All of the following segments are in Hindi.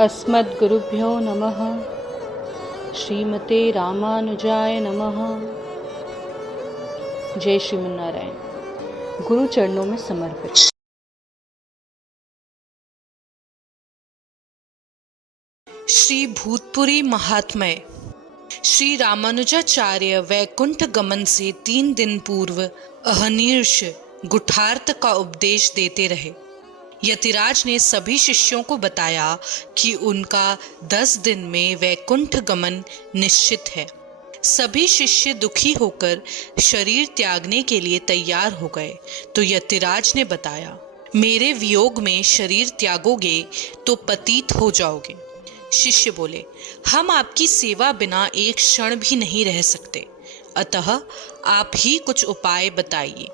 अस्मद्गुरुभ्यो नमः। श्रीमते रामानुजाय नमः। जय श्रीमन्नारायण। गुरु चरणों में समर्पित। श्री भूतपुरी महात्म्य। श्री रामानुजाचार्य वैकुंठ गमन से 3 दिन पूर्व अहर्निश गुठार्थ का उपदेश देते रहे। यतिराज ने सभी शिष्यों को बताया कि उनका 10 दिन में वैकुंठ गमन निश्चित है। सभी शिष्य दुखी होकर शरीर त्यागने के लिए तैयार हो गए तो यतिराज ने बताया, मेरे वियोग में शरीर त्यागोगे तो पतित हो जाओगे। शिष्य बोले, हम आपकी सेवा बिना एक क्षण भी नहीं रह सकते, अतः आप ही कुछ उपाय बताइए।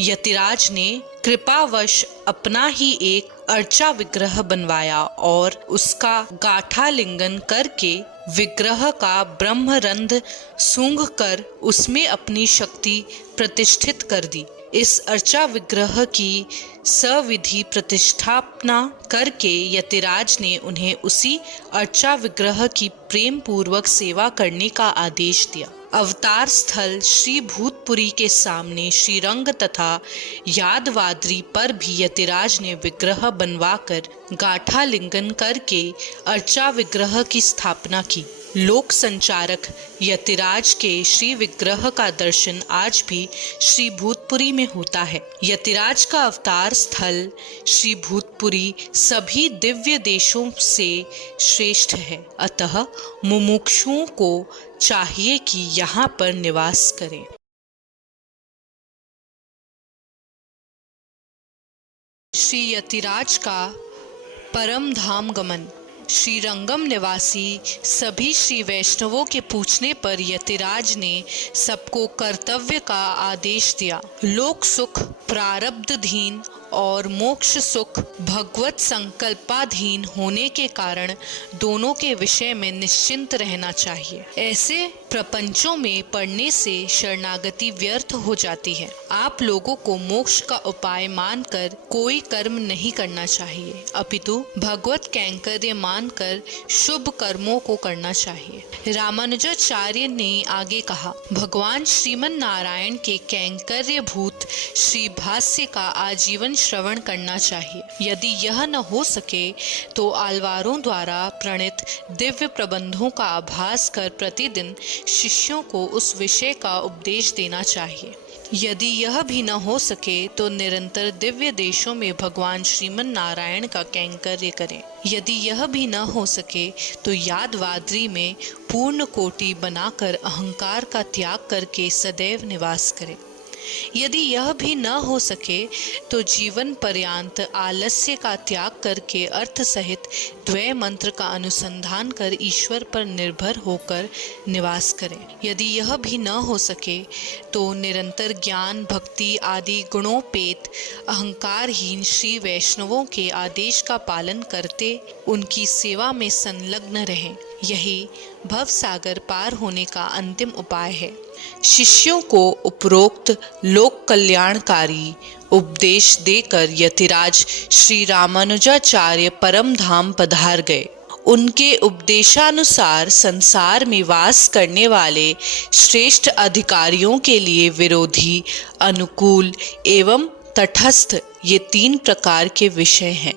यतिराज ने कृपावश अपना ही एक अर्चा विग्रह बनवाया और उसका गाठालिंगन करके विग्रह का ब्रह्मरंध्र सूंघ कर उसमें अपनी शक्ति प्रतिष्ठित कर दी। इस अर्चा विग्रह की सविधि प्रतिष्ठापना करके यतिराज ने उन्हें उसी अर्चा विग्रह की प्रेम पूर्वक सेवा करने का आदेश दिया। अवतार स्थल श्री भूतपुरी के सामने श्रीरंग तथा यादवाद्री पर भी यतिराज ने विग्रह बनवाकर गाठालिंगन करके अर्चा विग्रह की स्थापना की। लोक संचारक यतिराज के श्री विग्रह का दर्शन आज भी श्री भूतपुरी में होता है। यतिराज का अवतार स्थल श्री भूतपुरी सभी दिव्य देशों से श्रेष्ठ है, अतः मुमुक्षुओं को चाहिए कि यहाँ पर निवास करें। श्री यतिराज का परम धाम गमन। श्रीरंगम निवासी सभी श्री वैष्णवों के पूछने पर यतिराज ने सबको कर्तव्य का आदेश दिया। लोक सुख प्रारब्धधीन और मोक्ष सुख भगवत संकल्पाधीन होने के कारण दोनों के विषय में निश्चिंत रहना चाहिए। ऐसे प्रपंचों में पड़ने से शरणागति व्यर्थ हो जाती है। आप लोगों को मोक्ष का उपाय मानकर कोई कर्म नहीं करना चाहिए, अपितु भगवत कैंकर्य मानकर शुभ कर्मों को करना चाहिए। रामानुजाचार्य ने आगे कहा, भगवान श्रीमन नारायण के कैंकर्य भूत श्री भाष्य का आजीवन श्रवण करना चाहिए। यदि यह न हो सके तो आलवारों द्वारा प्रणीत दिव्य प्रबंधों का आभास कर प्रतिदिन शिष्यों को उस विषय का उपदेश देना चाहिए। यदि यह भी न हो सके तो निरंतर दिव्य देशों में भगवान श्रीमन नारायण का कैंकर्य करें। यदि यह भी न हो सके तो यादवाद्री में पूर्ण कोटि बनाकर अहंकार का त्याग करके सदैव निवास करें। यदि यह भी न हो सके तो जीवन पर्यंत आलस्य का त्याग करके अर्थ सहित द्वय मंत्र का अनुसंधान कर ईश्वर पर निर्भर होकर निवास करें। यदि यह भी न हो सके तो निरंतर ज्ञान भक्ति आदि गुणोपेत अहंकारहीन श्री वैष्णवों के आदेश का पालन करते उनकी सेवा में संलग्न रहें। यही भव सागर पार होने का अंतिम उपाय है। शिष्यों को उपरोक्त लोक कल्याणकारी उपदेश देकर यतिराज श्री रामानुजाचार्य परम धाम पधार गए। उनके उपदेशानुसार संसार में वास करने वाले श्रेष्ठ अधिकारियों के लिए विरोधी, अनुकूल एवं तटस्थ ये 3 प्रकार के विषय हैं।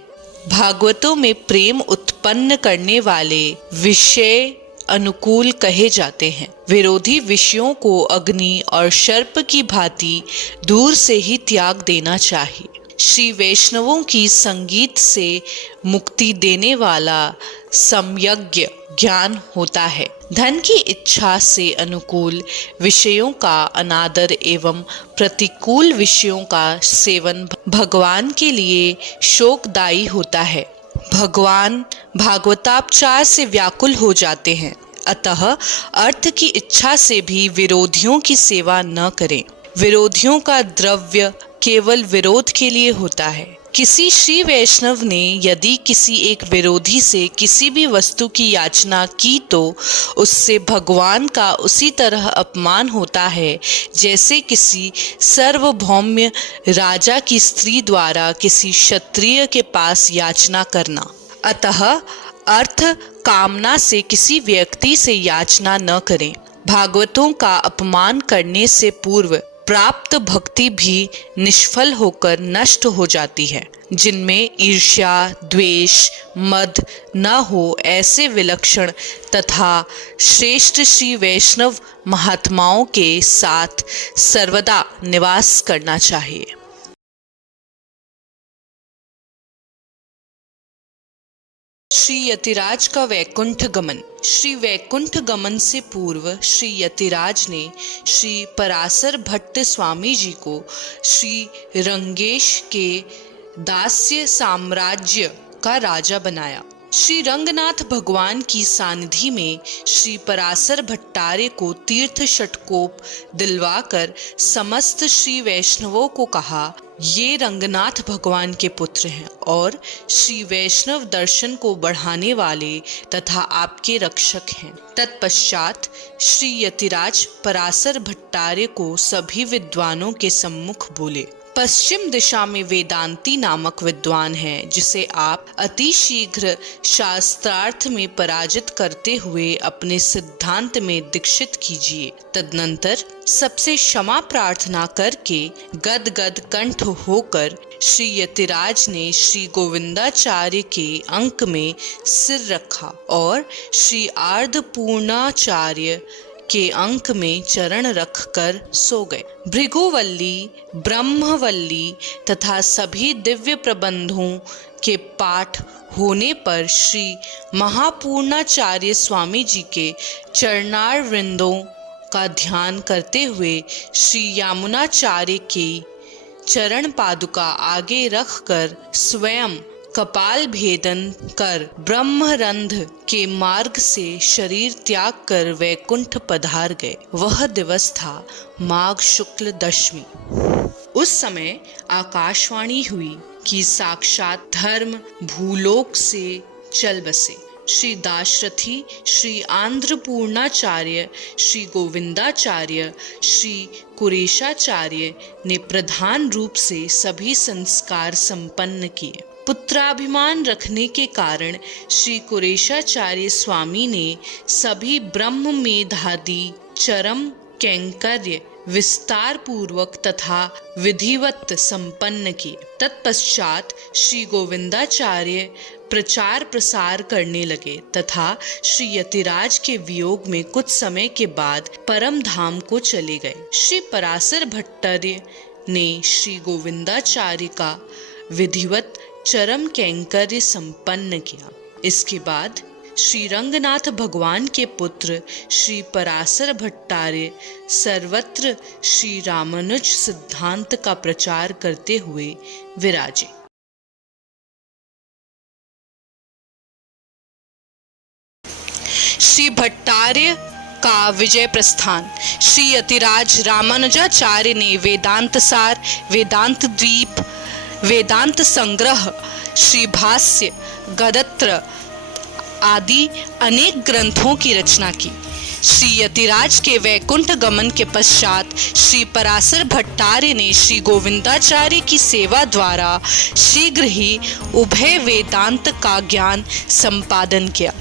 भागवतों में प्रेम उत्पन्न करने वाले विषय अनुकूल कहे जाते हैं। विरोधी विषयों को अग्नि और सर्प की भांति दूर से ही त्याग देना चाहिए। श्री वैष्णवों की संगीत से मुक्ति देने वाला सम्यज्ञ ज्ञान होता है। धन की इच्छा से अनुकूल विषयों का अनादर एवं प्रतिकूल विषयों का सेवन भगवान के लिए शोकदायी होता है। भगवान भागवतापचार से व्याकुल हो जाते हैं, अतः अर्थ की इच्छा से भी विरोधियों की सेवा न करें। विरोधियों का द्रव्य केवल विरोध के लिए होता है। किसी श्री वैष्णव ने यदि किसी एक विरोधी से किसी भी वस्तु की याचना की तो उससे भगवान का उसी तरह अपमान होता है जैसे किसी सार्वभौम राजा की स्त्री द्वारा किसी क्षत्रिय के पास याचना करना। अतः अर्थ कामना से किसी व्यक्ति से याचना न करें। भागवतों का अपमान करने से पूर्व प्राप्त भक्ति भी निष्फल होकर नष्ट हो जाती है। जिनमें ईर्ष्या, द्वेष, मद न हो ऐसे विलक्षण तथा श्रेष्ठ श्री वैष्णव महात्माओं के साथ सर्वदा निवास करना चाहिए। श्री यतिराज का वैकुंठ गमन। श्री वैकुंठ गमन से पूर्व श्री यतिराज ने श्री पराशर भट्ट स्वामी जी को श्री रंगेश के दास्य साम्राज्य का राजा बनाया। श्री रंगनाथ भगवान की सानिधि में श्री पराशर भट्टार्य को तीर्थ षटकोप दिलवाकर समस्त श्री वैष्णवों को कहा, ये रंगनाथ भगवान के पुत्र हैं और श्री वैष्णव दर्शन को बढ़ाने वाले तथा आपके रक्षक हैं। तत्पश्चात श्री यतिराज पराशर भट्टार्य को सभी विद्वानों के सम्मुख बोले, पश्चिम दिशा में वेदांती नामक विद्वान है, जिसे आप अति शीघ्र शास्त्रार्थ में पराजित करते हुए अपने सिद्धांत में दीक्षित कीजिए। तदनंतर सबसे क्षमा प्रार्थना करके गदगद कंठ होकर श्री यतिराज ने श्री गोविंदाचार्य के अंक में सिर रखा और श्री आर्धपूर्णाचार्य के अंक में चरण रखकर सो गए। भृगुवल्ली, ब्रह्मवल्ली तथा सभी दिव्य प्रबंधों के पाठ होने पर श्री महापूर्णाचार्य स्वामी जी के चरणार वृंदों का ध्यान करते हुए श्री यामुनाचार्य की चरण पादुका आगे रखकर स्वयं कपाल भेदन कर ब्रह्मरंध्र के मार्ग से शरीर त्याग कर वैकुंठ पधार गए। वह दिवस था माघ शुक्ल दशमी। उस समय आकाशवाणी हुई कि साक्षात धर्म भूलोक से चल बसे। श्री दाशरथी, श्री आंध्रपूर्णाचार्य, श्री गोविंदाचार्य, श्री कुरेशाचार्य ने प्रधान रूप से सभी संस्कार संपन्न किए। पुत्राभिमान रखने के कारण श्री कुरेशाचार्य स्वामी ने सभी ब्रह्म मेधादि चरम कैंकर्य विस्तार पूर्वक तथा विधिवत संपन्न किए। तत्पश्चात श्री गोविंदाचार्य प्रचार प्रसार करने लगे तथा श्री यतिराज के वियोग में कुछ समय के बाद परम धाम को चले गए। श्री पराशर भट्टार्य ने श्री गोविंदाचार्य का विधिवत चरम कैंकर्य संपन्न किया। इसके बाद श्री रंगनाथ भगवान के पुत्र श्री पराशर भट्टार्य सर्वत्र श्री रामानुज सिद्धांत का प्रचार करते हुए विराजे। श्री भट्टार्य का विजय प्रस्थान। श्री यतिराज रामानुजाचार्य ने वेदांत सार, वेदांत द्वीप, वेदांत संग्रह, श्री भाष्य, गदत्र आदि अनेक ग्रंथों की रचना की। श्री यतिराज के वैकुंठ गमन के पश्चात श्री पराशर भट्टार्य ने श्री गोविंदाचार्य की सेवा द्वारा शीघ्र ही उभय वेदांत का ज्ञान संपादन किया।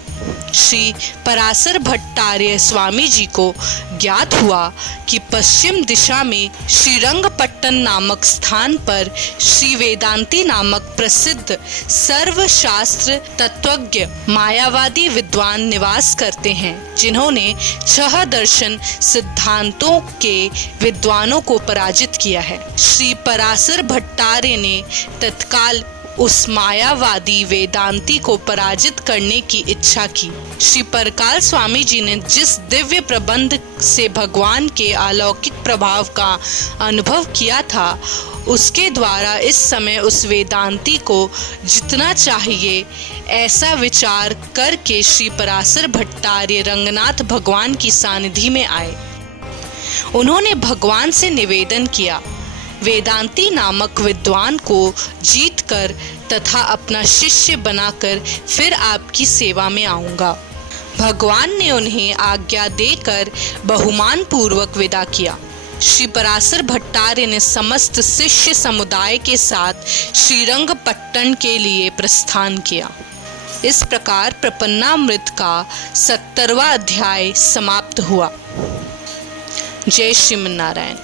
श्री पराशर भट्टार्य स्वामी जी को ज्ञात हुआ कि पश्चिम दिशा में श्रीरंगपट्टन नामक स्थान पर श्री वेदांती नामक प्रसिद्ध सर्वशास्त्र तत्वज्ञ मायावादी विद्वान निवास करते हैं, जिन्होंने 6 दर्शन सिद्धांतों के विद्वानों को पराजित किया है। श्री पराशर भट्टार्य ने तत्काल उस मायावादी वेदांती को पराजित करने की इच्छा की। श्री परकाल स्वामी जी ने जिस दिव्य प्रबंध से भगवान के अलौकिक प्रभाव का अनुभव किया था, उसके द्वारा इस समय उस वेदांती को जितना चाहिए ऐसा विचार करके श्री पराशर भट्टार्य रंगनाथ भगवान की सानिधि में आए। उन्होंने भगवान से निवेदन किया, वेदांती नामक विद्वान को जीतकर तथा अपना शिष्य बनाकर फिर आपकी सेवा में आऊंगा। भगवान ने उन्हें आज्ञा देकर बहुमान पूर्वक विदा किया। श्री पराशर भट्टार्य ने समस्त शिष्य समुदाय के साथ श्रीरंगपट्टन के लिए प्रस्थान किया। इस प्रकार प्रपन्नामृत का 70वां अध्याय समाप्त हुआ। जय श्रीमन नारायण।